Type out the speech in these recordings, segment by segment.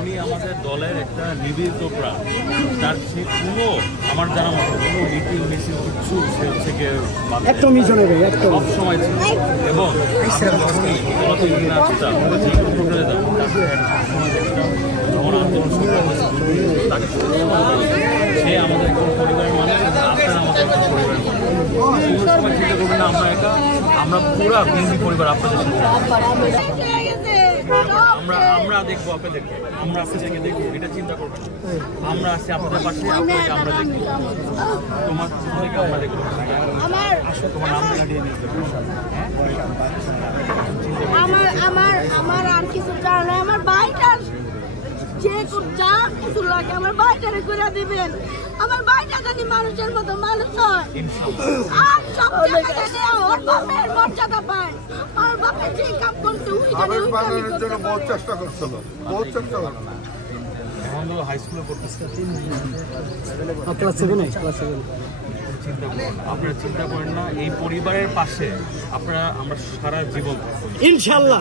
উনি আমাদের দলের একটা নিবেদিত প্রাণ, তার কোনো আমার জানা মতো কোনো মিটিং মিছিল কিচ্ছু সে হচ্ছে গিয়ে সব সময় ছিল। এবং যখন আন্দোলন তাকে সে আমাদের একজন পরিবারের মানুষ, আপনারা আমাদের একজন পরিবারের মানুষ। কোনো সময় চিন্তা করবেন না আমরা একা, আমরা পুরো বিএনপি পরিবার আপনাদের সাথে। আমরা দেখবো, আপনি দেখবো, আমরা আপনাদেরকে দেখবো, এটা চিন্তা করবেন। আমরা আছি আপনাদের পাশে, আপনাদেরকে আমরা দেখবো, তোমার থেকে আমরা দেখবো। তোমার নাম দিয়ে আমার আর কিছু চাও না, আমার ভাইটার যে যা কিছু লাগে আমার ভাইটারে করে দিবেন। আমার ভাইটা যদি মানুষের মতো মানুষ হয় আর সব জায়গাতে ওর বাপের মর্যাদা পায়। আমার বাপের যে কাজ করতে বহুত চেষ্টা করছিল, বহুত চেষ্টা করছিল। এখন তো হাই স্কুলে পড়তেছে, আপনারা চিন্তা করেন না, এই পরিবারের পাশে আপনারা আমরা সারা জীবন ইনশাআল্লাহ।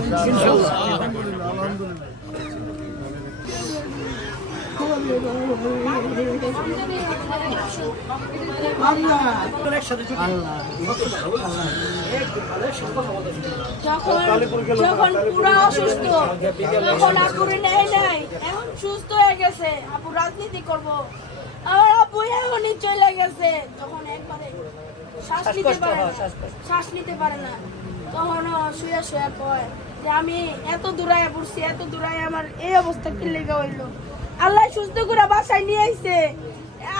যখন পুরা অসুস্থ তখন আপুরে নেই নাই, এখন সুস্থ হয়ে গেছে, আপু রাজনীতি করবো। আমার আপু এখনই চলে গেছে, যখন একবারে শ্বাস নিতে পারে না তখন শুয়ে শুয়ে কয় যে আমি এত দূরায় পড়ছি, এত দূরায় আমার এই অবস্থা কি লেগে হইলো। আল্লাহ সুস্থ করে বাসায় নিয়ে আইছে,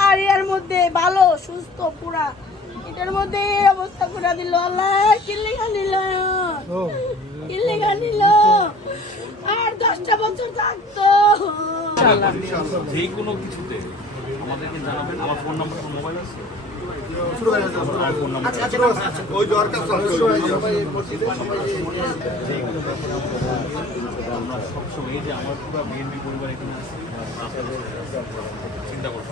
আর এর মধ্যে ভালো সুস্থ পুরা, এটার মধ্যে এই অবস্থা করে দিল। আল্লাহ কি লেখা নিল, কি লেখা নিল, আর 10টা বছর থাকতো। যে কোনো কিছুতে আমাদেরকে জানাবেন। আমার ফোন নাম্বার, মোবাইল আছে, আমরা সবসময় এই যে আমার পুরো বিএনপি পরিবার এখানে চিন্তা করবো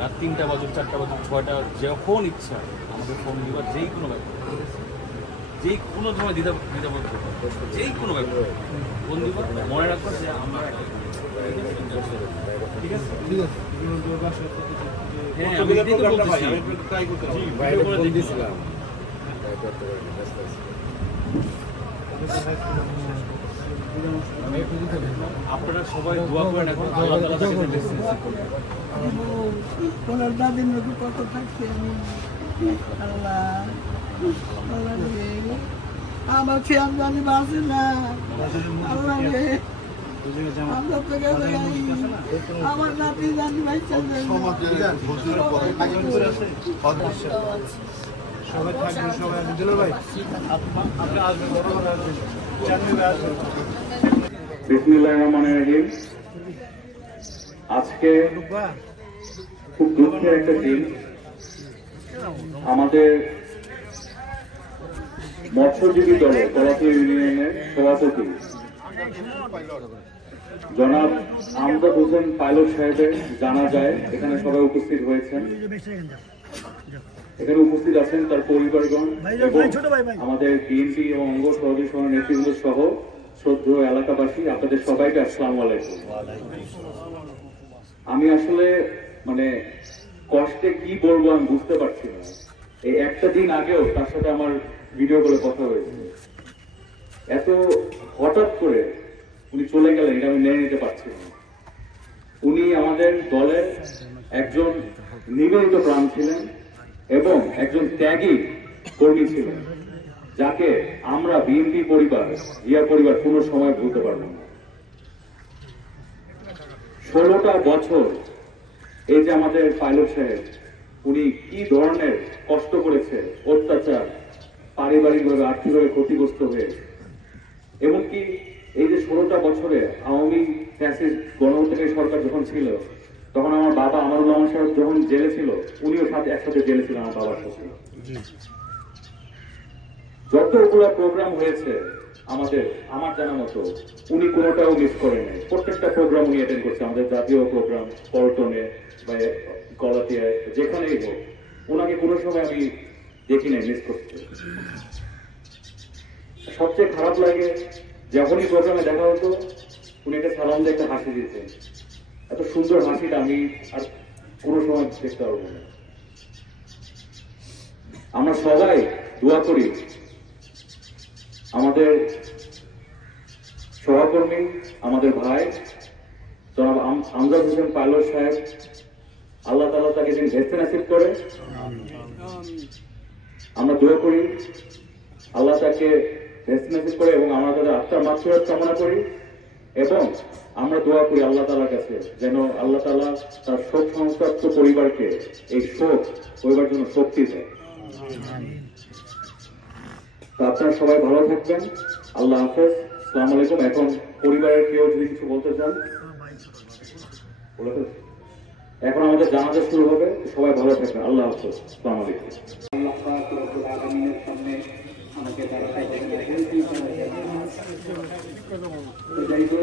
রাত 3টা বাজুক, 4টা বাজুক, 6টা, যখন ইচ্ছা আমাদের ফোন দিবা, যেই কোনো ব্যাপার, যেই কোনো সময় দিতে যেই কোনো ব্যাপার ফোন দিব। মনে রাখবো যে আমরা ঠিক আছে, হ্যাঁ আমি আপনারা সবাই দোয়া করেন। এখন আল্লাহ তাআলা তাকে ওনার দাদির মধ্যে কত থাকছে আমি, আল্লাহ আল্লাহ রে, আমার ফিয়াম জানি বাঁচে না, আল্লাহ রে আমরা তো গেলে আমার নাতি জানি বাঁচছে না। সবাই থাকবেন, সবাই দিল ভাই আপনি আসবেন, বড় আসবেন, বিসমিল্লাহির রহমানির রহিম। আজকে খুব দুঃখের একটা দিন। আমাদের মৎস্যজীবী দলের কলাতলী ইউনিয়নের সভাপতি জনাব আমজাদ হোসেন পাইলট সাহেবের জানা যায় এখানে সবাই উপস্থিত হয়েছেন। এখানে উপস্থিত আছেন তার পরিবারগণ, আমাদের বিএনপি এবং অঙ্গ সহযোগী সংগঠনের নেতৃবৃন্দ সহ শ্রদ্ধেয় এলাকাবাসী, আপনাদের সবাইকে আসসালামু আলাইকুম। আমি আসলে মানে কষ্টে কি বলবো আমি বুঝতে পারছি না। এই একটা দিন আগেও তার সাথে আমার ভিডিও কলে কথা হয়েছে। এত হঠাৎ করে উনি চলে গেলেন এটা আমি মেনে নিতে পারছি না। উনি আমাদের দলের একজন নিবেদিত প্রাণ ছিলেন এবং একজন ত্যাগী কর্মী ছিলেন, যাকে আমরা বিএনপি পরিবার, জিয়া পরিবার কোনো সময় ভুলতে পারবো না। 16টা বছর এই যে আমাদের পাইলট সাহেব, উনি কি ধরনের কষ্ট করেছে, অত্যাচার, পারিবারিকভাবে আর্থিকভাবে ক্ষতিগ্রস্ত হয়ে, এমনকি এই যে 16টা বছরে আওয়ামী ফ্যাসিস্ট গণহত্যাকারী সরকার যখন ছিল, তখন আমার বাবা আমানুল রহমান সাহেব যখন জেলে ছিল, উনিও একসাথে জেলে ছিলেন আমার বাবার সাথে। যতগুলো প্রোগ্রাম হয়েছে আমার জানা মতো উনি কোনোটাও মিস করেন নাই। প্রত্যেকটা প্রোগ্রাম উনি অ্যাটেন্ড করছে, আমাদের জাতীয় প্রোগ্রাম, পল্টনে বা গলাতিয়ায়, যেখানেই হোক ওনাকে কোনো সময় আমি দেখি নাই মিস করতে। সবচেয়ে খারাপ লাগে যখনই প্রোগ্রামে দেখা হতো উনি একটা সালাম দিয়ে একটা হাসি দিতেন। এত সুন্দর হাসিটা আমি আর কোনো সময় দেখতে পারবো না। আমরা সবাই দোয়া করি আমাদের সহকর্মী, আমাদের ভাই জনাব আমজাদ হোসেন পাইলট সাহেব, আল্লাহ তাআলা তাকে যিনি ভেস্তে নাসিব করে, আমরা দোয়া করি আল্লাহ তাকে ভেস্তে নাসিব করে এবং আমরা তাদের আত্মার মাগফিরাত কামনা করি এবং আমরা দোয়া করি আল্লাহ তাআলার কাছে যেন আল্লাহ তাআলা তার শোক সংতপ্ত পরিবারকে এই শোক পরিবার জন্য শক্তি দেয়। তো আপনারা সবাই ভালো থাকবেন, আল্লাহ হাফেজ, আসসালামু আলাইকুম। এখন পরিবারের কেউ যদি কিছু বলতে চান এখন আমাদের জানাজা শুরু হবে, সবাই ভালো থাকবেন, আল্লাহ হাফেজ, আসসালামু আলাইকুম। আল্লাহ পাক রব্বুল আলামিনের সামনে আমাকে